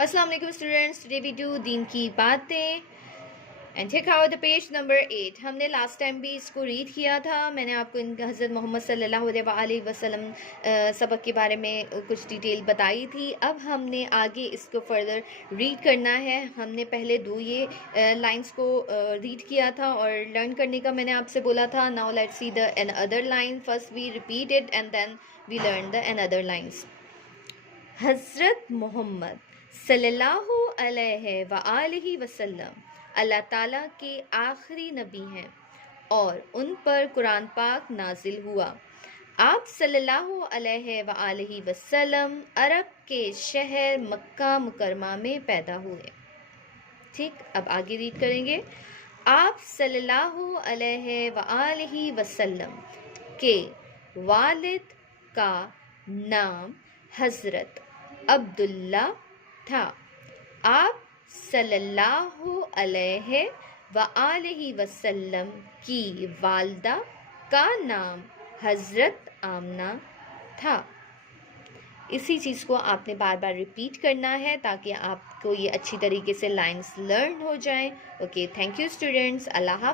अस्सलाम वालेकुम students, today we do दीन की बातें and check out the page number 8। हमने लास्ट टाइम भी इसको रीड किया था। मैंने आपको इनका हज़रत मोहम्मद सल्लल्लाहु अलैहि वसल्लम सबक के बारे में कुछ डिटेल बताई थी। अब हमने आगे इसको फर्दर रीड करना है। हमने पहले दो ये लाइंस को रीड किया था और लर्न करने का मैंने आपसे बोला था। Now let's see the another line. First we repeat it and then we learn the another lines. हज़रत मोहम्मद सल्लल्लाहु अलैहि वआलिहि वसल्लम अल्लाह ताला के आखिरी नबी हैं और उन पर कुरान पाक नाजिल हुआ। आप सल्लल्लाहु अलैहि वआलिहि वसल्लम अरब के शहर मक्का मुकरमा में पैदा हुए। ठीक, अब आगे रीड करेंगे। आप सल्लल्लाहु अलैहि वआलिहि वसल्लम के वालिद का नाम हज़रत अब्दुल्ला था। आप सल्लल्लाहु अलैहि वआलिहि वसल्लम की वालदा का नाम हज़रत आमना था। इसी चीज़ को आपने बार बार रिपीट करना है ताकि आपको ये अच्छी तरीके से लाइंस लर्न हो जाएं। Okay, thank you students. Allah हाफ़िज़।